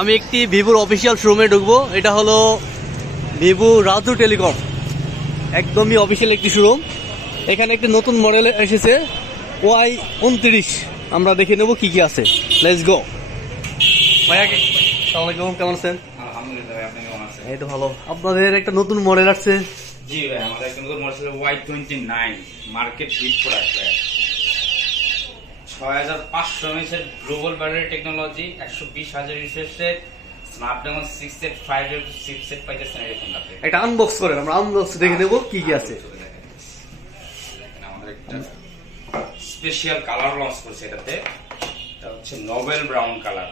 আমি একটি ভিভোর অফিসিয়াল শোরুমে ঢুকবো। এটা হলো ভিভো রাজু টেলিকম, একদমই অফিসিয়াল একটি শোরুম। এখানে একটি নতুন মডেল এসেছে Y29। আমরা দেখে নেব কি কি আছে। Let's go. ভাইয়া আসসালামু আলাইকুম, কেমন আছেন? আলহামদুলিল্লাহ, আপনি কেমন আছেন? এই তো ভালো। আপনাদের একটা নতুন মডেল আসছে। জি ভাই, আমাদের একটা নতুন model Y29 market hit product ভাই। 6500 mAh এর গ্লোবাল ব্যাটারি টেকনোলজি, 120,000 রিফ্রেশের স্ন্যাপড্রাগন 685 এর চিপসেট পাইতেছেন এই ফোনটাতে। এটা আনবক্স করেন, আমরা আনবক্স দেখে নেব কি কি আছে। আমাদের একটা স্পেশাল কালার লঞ্চ করছে এটাতে। এটা হচ্ছে নোবেল ব্রাউন কালার।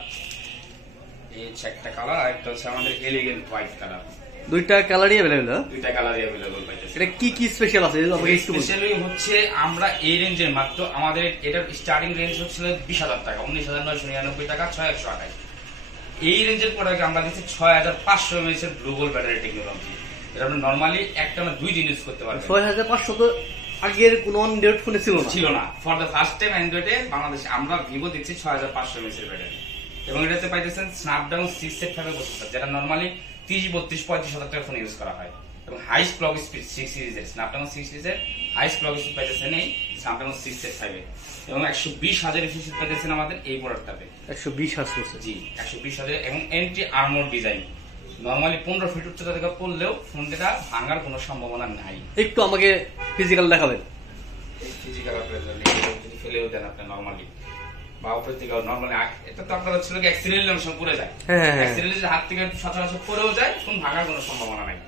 এই হচ্ছে একটা কালার, আর একটা হচ্ছে আমাদের এলিগেন্ট হোয়াইট কালার। দুইটা কালারই अवेलेबल না? দুইটা কালারই अवेलेबल পাইতেছে। এটা কি কি স্পেশাল আছে আমাকে একটু বলুন। স্পেশালি হচ্ছে আমরা এই রেঞ্জের মাত্র আমাদের এটার স্টার্টিং রেঞ্জ হচ্ছিল 20,000 টাকা, 19,999 টাকা, 6,128। এই রেঞ্জের প্রোডাক্ট আমরা দিচ্ছি 6,500 mAh এর গ্লোবাল ব্যাটারি টেকনোলজি। এটা আপনি নরমালি একটা না দুই দিন ইউজ করতে পারবেন। 6,500 তো আগের কোন অ্যান্ড্রয়েড ফোনে ছিল না। ফর দ্য ফার্স্ট টাইম অ্যান্ড্রয়েডে বাংলাদেশে আমরা ভিভো দিচ্ছি 6,500 mAh এর ব্যাটারি, এবং এটাতে পাইতেছেন স্ন্যাপড্রাগন 685 এর প্রসেসর, যেটা নরমালি 30, 32, 35,000 টাকা ফোন ইউজ করা হয়। এবং হাইস্ট ক্লক স্পিড 6 সিরিজের স্ন্যাপড্রাগন 6 সিরিজের হাইস্ট ক্লক স্পিড পাইতেছেন এই স্ন্যাপড্রাগন 685 এ, এবং 120,000 এফিসিয়েন্সি পাইতেছেন আমাদের এই প্রোডাক্টটাতে। 120,000 জি, 120,000 এবং anti armour design. Normally 15 feet উচ্চতা থেকে পড়লেও ফোনটা ভাঙার কোনো সম্ভাবনা নাই। একটু আমাকে ফিজিক্যাল দেখাবেন। এই ফিজিক্যাল আপনাদের যদি ফেলেও দেন আপনি নরমালি বা উপর থেকে নরমালি, এটা তো আপনার ছিল কি অ্যাক্সিডেন্টালি অনেক সময় পড়ে যায়। অ্যাক্সিডেন্টালি হাত থেকে সচরাচর পড়েও যায়, ফোন ভাঙার কোনো সম্ভাবনা নাই।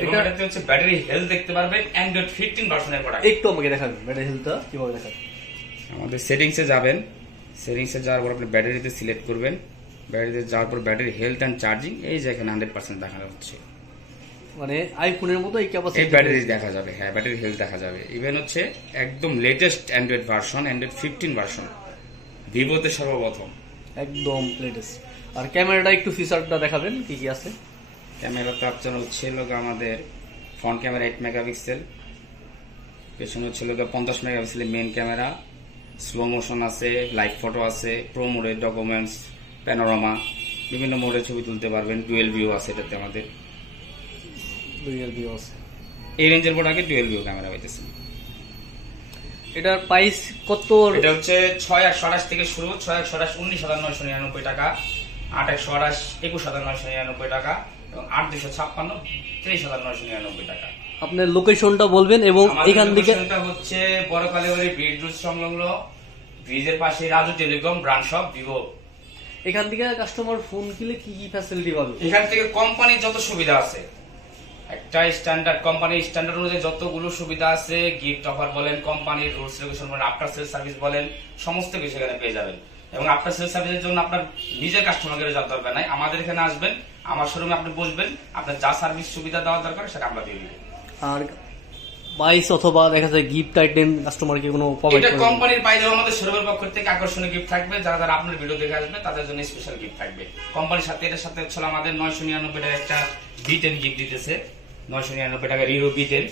এটাতে হচ্ছে ব্যাটারি হেলথ দেখতে পারবেন অ্যান্ড্রয়েড 15 ভার্সনের প্রোডাক্ট। একটু আমাকে দেখাবেন ব্যাটারি হেলথটা কিভাবে দেখাবেন। আমাদের সেটিংসে যাবেন, সেটিংসে যাওয়ার পর আপনি ব্যাটারিতে সিলেক্ট করবেন। ব্যাটারিতে যাওয়ার পর ব্যাটারি হেলথ এন্ড চার্জিং, এই যে এখানে 100% দেখানো হচ্ছে, মানে আইফোনের মতো এই ক্যাপাসিটি এই ব্যাটারি দেখা যাবে। হ্যাঁ, ব্যাটারি হেলথ দেখা যাবে। ইভেন হচ্ছে একদম latest Android version, Android 15 version, ভিভোতে সর্বপ্রথম একদম লেটেস্ট। আর ক্যামেরাটা একটু ফিচারটা দেখাবেন কি কি আছে। ক্যামেরাটা আপনার হচ্ছে আমাদের ফ্রন্ট ক্যামেরা 8 মেগাপিক্সেল, পেছনে হচ্ছে 50 মেগাপিক্সেলের মেইন ক্যামেরা, স্লো মোশন আছে, লাইভ ফটো আছে, প্রো মোডের ডকুমেন্টস, প্যানোরামা, বিভিন্ন মোডে ছবি তুলতে পারবেন। ডুয়েল ভিউ আছে এটাতে আমাদের, ডুয়াল ভিউ আছে। এই রেঞ্জের প্রোডাক্টে ডুয়েল ভিউ ক্যামেরা পাইতেছে। এটার প্রাইস কত? এটা হচ্ছে 6,128 থেকে শুরু, 6,128 19,999 টাকা, 8,128 21,999 টাকা, এবং 8,256 23,999 টাকা। আপনার লোকেশনটা বলবেন এবং এখান থেকে হচ্ছে বড় কালীবাড়ি ব্রিজ রোড সংলগ্ন ব্রিজের পাশে Raju telecom branch of Vivo. এখান থেকে কাস্টমার ফোন কিনলে কি কি ফ্যাসিলিটি পাবে? এখান থেকে কোম্পানির যত সুবিধা আছে, একটা স্ট্যান্ডার্ড কোম্পানির স্ট্যান্ডার্ড অনুযায়ী যতগুলো সুবিধা আছে, গিফট অফার বলেন, কোম্পানির রুলস রেগুলেশন বলেন, আফটার সেল সার্ভিস বলেন, সমস্ত কিছু এখানে পেয়ে যাবেন। এবং আফটার সেল সার্ভিসের জন্য আপনার নিজের কাস্টমারকে যাওয়ার দরকার নাই, আমাদের এখানে আসবেন, আমার শোরুমে আপনি বসবেন, আপনার যা সার্ভিস সুবিধা দেওয়ার দরকার সেটা আমরা দিয়ে দিব। আর বাইস অথবা দেখা যায় গিফট আইটেম কাস্টমারকে কোনো প্রোভাইড এটা কোম্পানির বাইরেও আমাদের শোরুমের পক্ষ থেকে আকর্ষণীয় গিফট থাকবে। যারা যারা আপনার ভিডিও দেখে আসবে তাদের জন্য স্পেশাল গিফট থাকবে কোম্পানির সাথে। এটার সাথে হচ্ছে আমাদের 999 টাকা একটা B10 গিফট দিতেছে, 999 টাকা রিরো B10,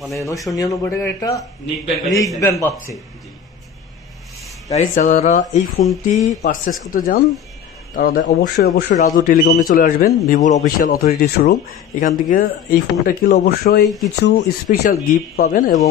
মানে 999 টাকা একটা নিক ব্যান্ড পাচ্ছে। গাইস, যারা এই ফোনটি পারচেজ করতে যান তারা অবশ্যই রাজু টেলিকমে চলে আসবেন, ভিভোর অফিসিয়াল অথরিটি শোরুম। এখান থেকে এই ফোনটা কিনলে অবশ্যই কিছু স্পেশাল গিফট পাবেন এবং